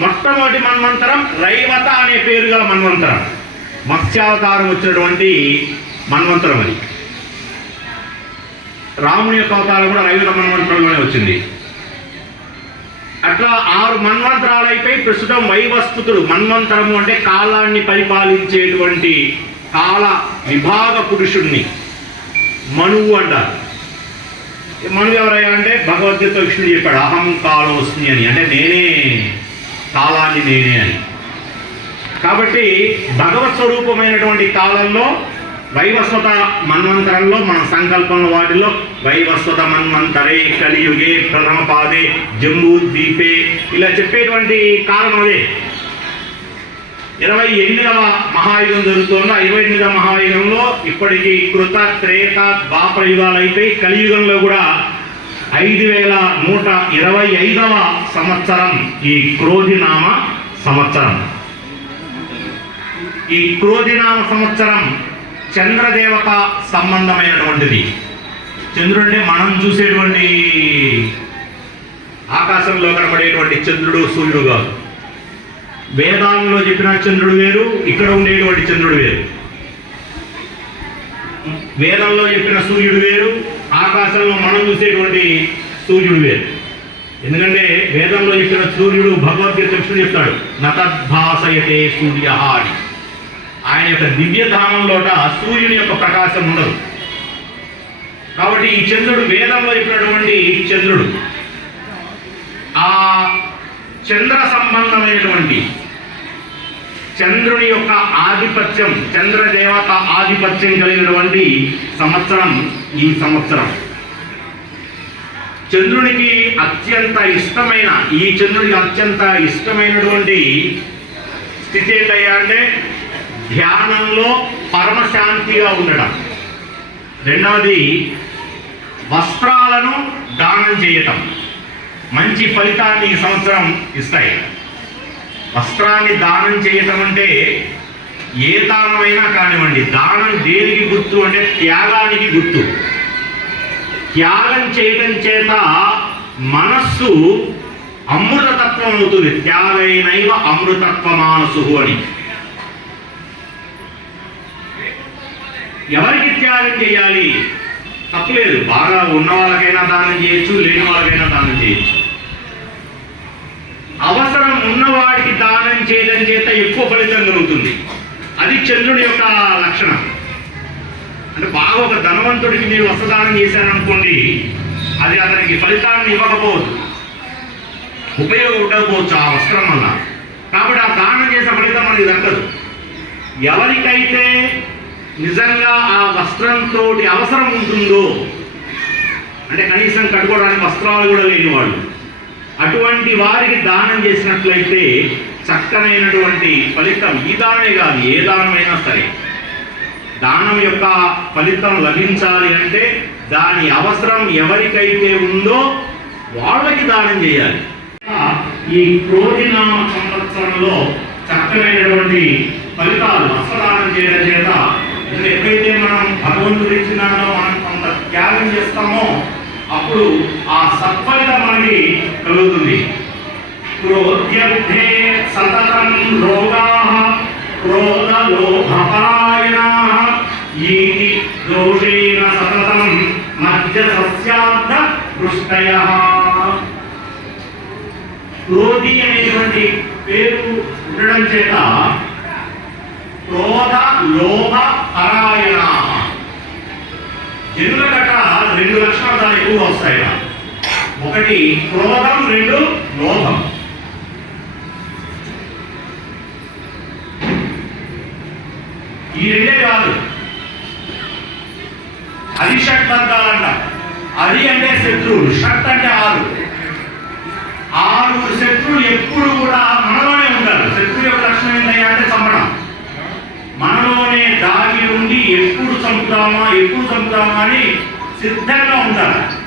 మొట్టమొదటి మన్వంతరం రైవత అనే పేరు గల మన్వంతరం. మత్స్యావతారం వచ్చినటువంటి మన్వంతరం అది. రాముని యొక్క అవతారం కూడా రైవత మన్వంతరంలోనే వచ్చింది. అట్లా ఆరు మన్వంతరాలైపోయి ప్రస్తుతం వైవస్పుతుడు మన్వంతరము అంటే కాలాన్ని పరిపాలించేటువంటి కాల విభాగ పురుషుణ్ణి మనువు అంటారు. మనువు ఎవరయ్యా అంటే భగవద్గీత కృష్ణుడు చెప్పాడు అహం కాలోస్మి అని. అంటే నేనే కాలాన్ని నేనే అని. కాబట్టి భగవత్ స్వరూపమైనటువంటి కాలంలో వైవస్వత మన్వంతరంలో మన సంకల్పంలో వాటిలో వైవస్వత మన్వంతరే కలియుగే ప్రథమ పాదే జంబూ ద్వీపే ఇలా చెప్పేటువంటి కాలం అదే. ఇరవై ఎనిమిదవ మహాయుగం జరుగుతున్న ఇరవై ఎనిమిదవ మహాయుగంలో ఇప్పటికీ కృత త్రేత ద్వాపర యుగాలు అయిపోయి కలియుగంలో కూడా ఐదు వేల నూట ఇరవై ఐదవ సంవత్సరం ఈ క్రోధినామ సంవత్సరం. ఈ క్రోధినామ సంవత్సరం చంద్రదేవత సంబంధమైనటువంటిది. చంద్రుడిని మనం చూసేటువంటి ఆకాశంలో కనబడేటువంటి చంద్రుడు సూర్యుడు కాదు. వేదాల్లో చెప్పిన చంద్రుడు వేరు ఇక్కడ ఉండేటువంటి చంద్రుడు వేరు. వేదంలో చెప్పిన సూర్యుడు వేరు ఆకాశంలో మనం చూసేటువంటి సూర్యుడు వేరు. ఎందుకంటే వేదంలో చెప్పిన సూర్యుడు భగవద్గీత కృష్ణుడు చెప్తాడు నతద్భాసయతే సూర్య అని ఆయన యొక్క దివ్యధామంలోట సూర్యుని యొక్క ప్రకాశం ఉండదు. కాబట్టి ఈ చంద్రుడు వేదంలో చెప్పినటువంటి చంద్రుడు ఆ చంద్ర సంబంధమైనటువంటి చంద్రుని యొక్క ఆధిపత్యం చంద్రదేవత ఆధిపత్యం కలిగినటువంటి సంవత్సరం ఈ సంవత్సరం. చంద్రునికి అత్యంత ఇష్టమైన ఈ చంద్రుడికి అత్యంత ఇష్టమైనటువంటి స్థితి ఏంటయ్యా అంటే ధ్యానంలో పరమశాంతిగా ఉండడం. రెండవది వస్త్రాలను దానం చేయటం. మంచి ఫలితాన్ని ఈ సంవత్సరం ఇస్తాయి. వస్త్రాన్ని దానం చేయటం అంటే ఏ దానమైనా కానివ్వండి. దానం దేనికి గుర్తు అంటే త్యాగానికి గుర్తు. త్యాగం చేయటం చేత మనస్సు అమృతత్వం అవుతుంది. త్యాగైనైవ అమృతత్వ మానసు అని. ఎవరికి త్యాగం చేయాలి? తప్పలేదు బాగా ఉన్న వాళ్ళకైనా దానం చేయొచ్చు లేని వాళ్ళకైనా దానం చేయొచ్చు అవసరం ఉన్నవాడికి దానం చేయడం చేత ఎక్కువ ఫలితం కలుగుతుంది. అది చంద్రుడి యొక్క లక్షణం. అంటే బాగా ఒక ధనవంతుడికి మీరు వస్త్రదానం చేశారనుకోండి అది అతనికి ఫలితాన్ని ఇవ్వకపోవచ్చు. ఉపయోగం ఉండకపోవచ్చు ఆ వస్త్రం వల్ల. కాబట్టి ఆ దానం చేసే ఫలితం మనకి దక్కదు. ఎవరికైతే నిజంగా ఆ వస్త్రంతో అవసరం ఉంటుందో అంటే కనీసం కట్టుకోవడానికి వస్త్రాలు కూడా లేని వాళ్ళు అటువంటి వారికి దానం చేసినట్లయితే చక్కనైనటువంటి ఫలితం ఈ దానమే కాదు ఏ దానమైనా సరే. దానం యొక్క ఫలితం లభించాలి అంటే దాని అవసరం ఎవరికైతే ఉందో వాళ్ళకి దానం చేయాలి. ఈ క్రోధినామ సంవత్సరంలో చక్కనైనటువంటి ఫలితాలు హస్తదానం చేయడం చేత ఎప్పుడైతే మనం భగవంతుడు ఇచ్చినాడో మనం కొంత త్యాగం చేస్తామో అప్పుడు ఆ సత్ఫలితం మనకి కలుగుతుంది. క్రోధ్యర్థే సతతం రోగా క్రోధ లోభపరాయణా దోషేణ సతతం మధ్య సస్యార్థ పృష్టయ క్రోధి అనేటువంటి పేరు ఉండడం చేత క్రోధ లోభ పరాయణ జనుల గట్ట రెండు లక్షణాలు చాలా ఎక్కువ వస్తాయి. ఒకటి క్రోధం రెండు లోభం. ఈ రెండే కాదు. అది షట్ వర్గాలంట అది అంటే శత్రువులు. షట్ అంటే ఆరు. ఆరు శత్రువులు ఎప్పుడు కూడా మనలోనే ఉంటారు శత్రువు యొక్క లక్షణం ఏంటయ్యా అంటే చంపడం. మనలోనే దాగి ఉండి ఎప్పుడు చంపుతామా ఎప్పుడు చంపుతామా అని సిద్ధంగా ఉంటారు.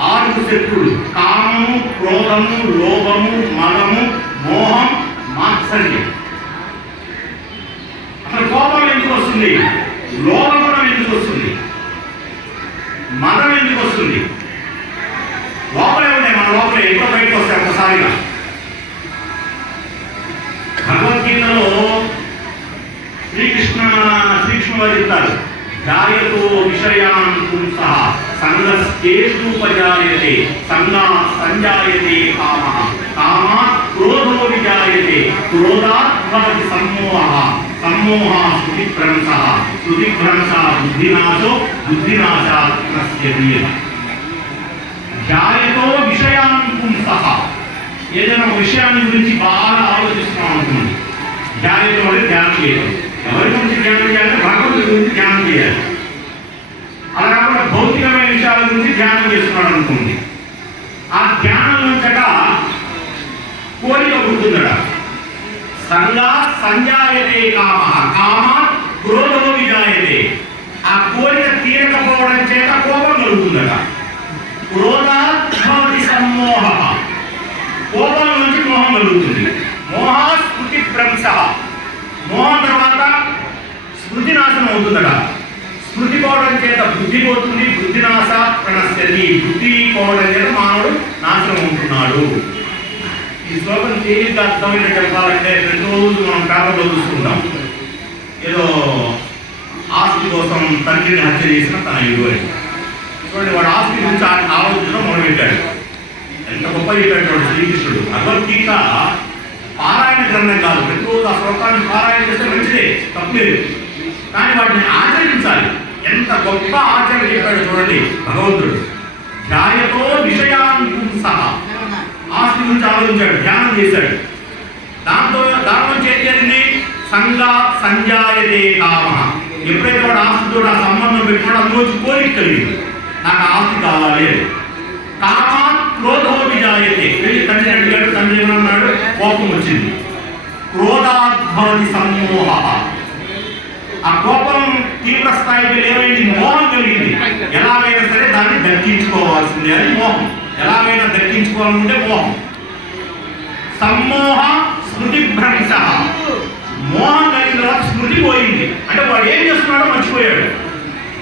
ఆరు శత్రువులు. కామము క్రోధము లోభము మనము శ్రీకృష్ణ చెప్తారు జాయతో విషయాన్ పుంసః సంగస్తేషూపజాయతే సంగా సంజాయతే కామ కామాత్ క్రోధో విజాయతే క్రోధాత్ భవతి సమ్మోహ సమ్మోహ స్మృతిభ్రంశः స్మృతిభ్రంశः బుద్ధినాశో బుద్ధినాశాత్ నశ్యతి జాయతో ఏదైనా విషయాన్ని గురించి బాగా ఆలోచిస్తున్నాం అనుకోండి ధ్యానంలో అంటే ధ్యానం చేయడం ఎవరి గురించి ధ్యానం చేయాలంటే భగవంతుడి గురించి ధ్యానం చేయాలి? అలా కాకుండా భౌతికమైన విషయాల గురించి ధ్యానం చేస్తున్నాడు అనుకోండి. ఆ ధ్యానం నుంచట కోరిక పుడుతుందట. సంగా సంజాయతే కామ. కామ క్రోధము విజాయతే. ఆ కోరిక తీరకపోవడం చేత కోపం కలుగుతుందట. క్రోధాత్మతి సమ్మోహ. కోపం నుంచి మోహం కలుగుతుంది. మోహ స్మృతి భ్రంశ మోహం తర్వాత స్మృతి నాశనం అవుతుందట. స్మృతి పోవడం చేత బుద్ధి పోతుంది బుద్ధి నాశ ప్రణశ్యతి బుద్ధి పోవడం చేత మానవుడు నాశనం అవుతున్నాడు. ఈ శ్లోకం తేలిక అర్థమైన చెప్పాలంటే ప్రతిరోజు మనం పేపర్లో చూసుకుంటాం ఏదో ఆస్తి కోసం తండ్రిని హత్య చేసిన తన ఇరువరి చూడండి వాడు ఆస్తి గురించి ఆ- ఆలోచించడం మొదలుపెట్టాడు ఎంత గొప్ప చెప్పాడు వాడు శ్రీకృష్ణుడు. భగవద్గీత పారాయణ గ్రంథం కాదు. ప్రతిరోజు ఆ శ్లోకాన్ని పారాయణ చేస్తే మంచిదే. తప్పలేదు కానీ వాటిని ఆచరించాలి. ఎంత గొప్ప ఆచరణ చెప్పాడు చూడండి భగవంతుడు. ధ్యాయతో విషయాంసహ ఆస్తి గురించి ఆలోచించాడు ధ్యానం చేశాడు. దాంతో దాని నుంచి ఏం జరిగింది సంగా సంజాయతే కామ. ఎప్పుడైతే వాడు ఆస్తితో ఆ సంబంధం పెట్టుకున్నాడో అందులోంచి కోరిక కలిగింది. నాకు ఆస్తి కావాలి అని. కామా క్రోధో విజాయతే వెళ్ళి తండ్రి అడిగాడు తండ్రి ఏమన్నాడు? కోపం వచ్చింది. క్రోధాద్భవతి సమ్మోహ. ఆ కోపం తీవ్ర స్థాయికి ఏమైంది మోహం కలిగింది. ఎలాగైనా సరే దాన్ని దక్కించుకోవాల్సిందే అని మోహం. ఎలాగైనా దక్కించుకోవాలంటే మోహం. సమ్మోహ స్మృతి భ్రంశ. మోహం కలిగిన తర్వాత స్మృతి పోయింది. అంటే వాడు ఏం చేస్తున్నాడో మర్చిపోయాడు.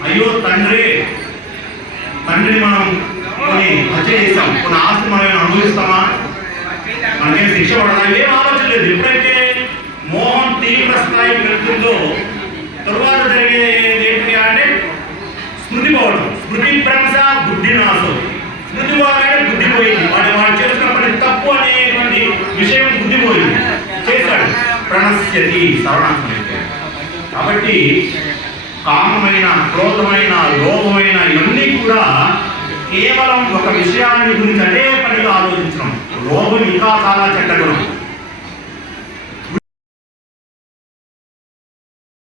అయ్యో తండ్రి తండ్రి మనం కొన్ని హత్య చేసాం కొన్ని ఆస్తి మనం ఏమైనా అనుభవిస్తామా? మనకేం శిక్ష పడదా ఏం ఆలోచన లేదు. ఎప్పుడైతే మోహం తీవ్ర స్థాయికి వెళ్తుందో తరువాత జరిగేది ఏంటి అంటే స్మృతి పోవడం స్మృతి భ్రంశ బుద్ధి నాశం స్మృతి పోగానే బుద్ధి పోయింది వాడు వాడు చేసినప్పటి తప్పు అనేటువంటి విషయం బుద్ధి పోయింది చేశాడు. ప్రణశ్యతి సర్వనాశనం కాబట్టి కామమైన క్రోధమైన లోభమైన ఇవన్నీ కూడా కేవలం ఒక విషయాన్ని గురించి అదే పనిగా ఆలోచించడం. లోభం ఇంకా చాలా చెడ్డది